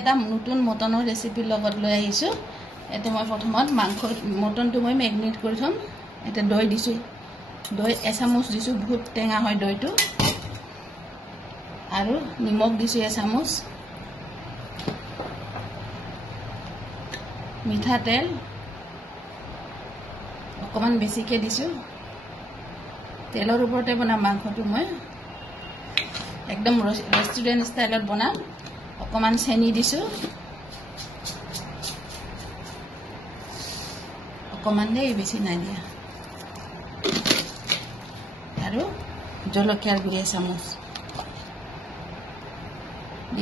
এটা নতুন মটনৰ ৰেচিপি লগত লৈ আহিছো। এটা মই প্ৰথমত মাংস মটনটো মই মেগনেট কৰি থম। এটা দৈ দিছো, দৈ এচামুচ দিছো, বহুত টেঙা হয় দৈটো। আৰু নিমখ দিছো এচামুচ, মিঠাতেল অকমান বেছিকে দিছো। তেলৰ ওপৰতে বনাম মাংসটো, মই একদম ৰেষ্টুৰেণ্ট ষ্টাইলত বনাম। অকমান চেনি দিছো, অকমান দেই, বেছি নাই দিয়া। আৰু জলকীয়াৰ গুড়ি এচামুচ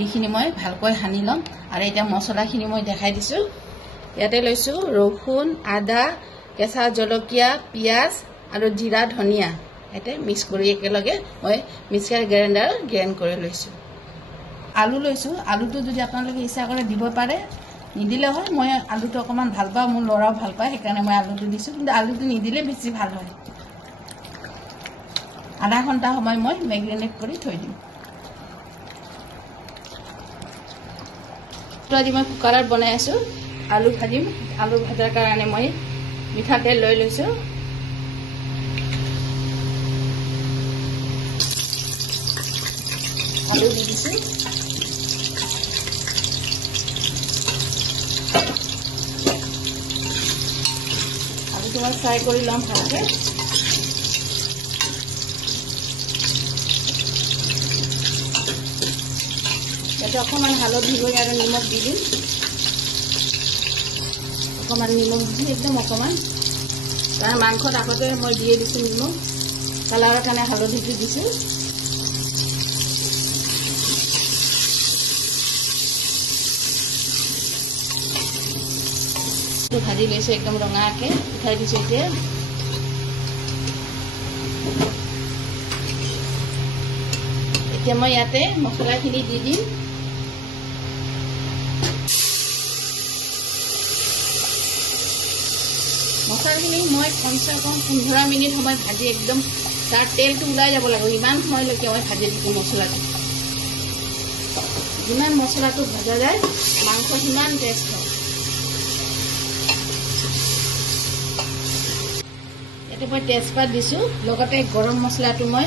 এইখিনি মই ভালকৈ সানি ল'ম। আৰু এতিয়া মছলাখিনি মই দেখাই দিছো। ইয়াতে লৈছো ৰহুন, আদা, কেঁচা জলকীয়া, পিঁয়াজ আৰু জিৰা, ধনিয়া। ইয়াতে মিক্স কৰি একেলগে মই মিক্সাৰ গ্ৰাইণ্ডাৰ গ্ৰাইণ্ড কৰি লৈছো। আলু লৈছো, আলুটো যদি আপোনালোকে ইচ্ছা কৰে দিব পাৰে, নিদিলে হয়। মই আলুটো অকমান ভাল পাওঁ, মোৰ ল'ৰাও ভাল পায়, সেইকাৰণে মই আলুটো দিছো। কিন্তু আলুটো নিদিলে বেছি ভাল হয়। আধা ঘণ্টা সময় মই মেৰিনেট কৰি থৈ দিম। আজি মই কুকাৰত বনাই আছো, আলু ভাজিম। আলু ভাজাৰ কাৰণে মই মিঠাতেল লৈ লৈছো। আলু দি দিছো, আলুটো মই ফ্ৰাই কৰি ল'ম ভালকে। ইয়াতে অকণমান হালধি গৈ আৰু নিমখ দি দিম। অকণমান নিমখ দি একদম অকণমান, কাৰণ মাংসত আগতে মই দিয়ে দিছোঁ নিমখ, কালাৰৰ কাৰণে হালধিটো দিছোঁ। ভাজি লৈছোঁ একদম ৰঙাকৈ, উঠাই দিছোঁ। এতিয়া মই ইয়াতে মছলাখিনি দি দিম। মছলাখিনি মই কমচে কম 15 মিনিট সময় ভাজি একদম তাৰ তেলটো ওলাই যাব লাগিব। ইমান সময়লৈকে মই ভাজি দিছোঁ মছলাটো। যিমান মছলাটো ভজা যায় মাংস সিমান টেষ্ট হয়। ইয়াতে মই তেজপাত দিছোঁ, লগতে গৰম মছলাটো মই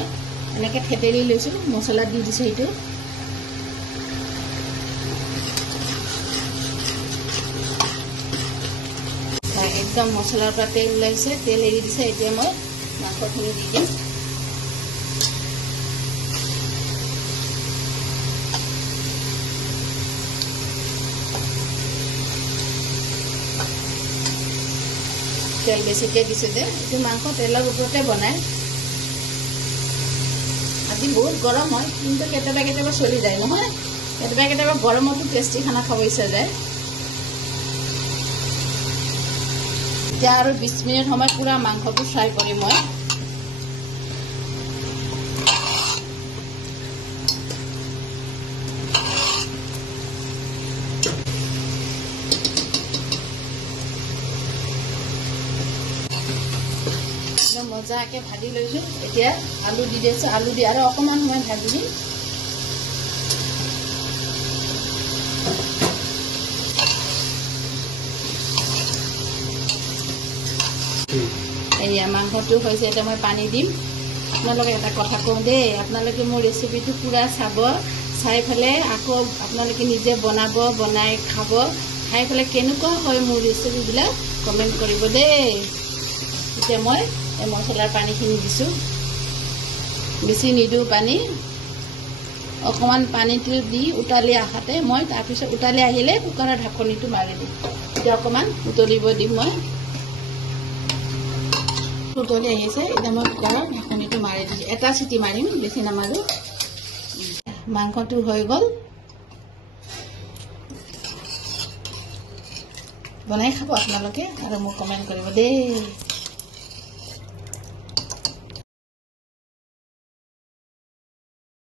এনেকৈ থেতেলি লৈছোঁ, মছলাত দি দিছোঁ। এইটো একদম মছলাৰ পৰা তেল ওলাইছে, তেল এৰি দিছে। এতিয়া মই মাংসখিনি দি দিম। তেল বেছিকৈ দিছে যে, এইটো মাংস তেলৰ ওপৰতে বনায়। আজি বহুত গৰম হয়, কিন্তু কেতিয়াবা কেতিয়াবা চলি যায় নহয়। কেতিয়াবা গৰমতো টেষ্টি খানা খাব ইচ্ছা যায়। এতিয়া আৰু 20 মিনিট সময় পুৰা মাংসটো ফ্ৰাই কৰিম মই। একদম মজাকৈ ভাজি লৈছোঁ। এতিয়া আলু দি দিছোঁ, আলু দি আৰু অকণমান সময় ভাজি দিম। এয়া মাংসটো হৈছে, এতিয়া মই পানী দিম। আপোনালোকে এটা কথা কওঁ দেই, আপোনালোকে মোৰ ৰেচিপিটো পূৰা চাব, চাই পেলাই আকৌ আপোনালোকে নিজে বনাব, বনাই খাব। খাই পেলাই কেনেকুৱা হয় মোৰ ৰেচিপিবিলাক কমেণ্ট কৰিব দেই। এতিয়া মই এই মছলাৰ পানীখিনি দিছোঁ, বেছি নিদিওঁ পানী। অকণমান পানীটো দি উতালি আহাতে মই তাৰপিছত উতালি আহিলে কুকাৰৰ ঢাকনিটো মাৰি দিম। এতিয়া অকণমান উতলিব দিম মই। উতলি আহিছে, এতিয়া মই কুকাৰৰ ঢাকনিটো মাৰি দিছোঁ। এটা চিটি মাৰিম, বেছি নামাৰোঁ। মাংসটো হৈ গ'ল। বনাই খাব আপোনালোকে আৰু মোক কমেণ্ট কৰিব দেই।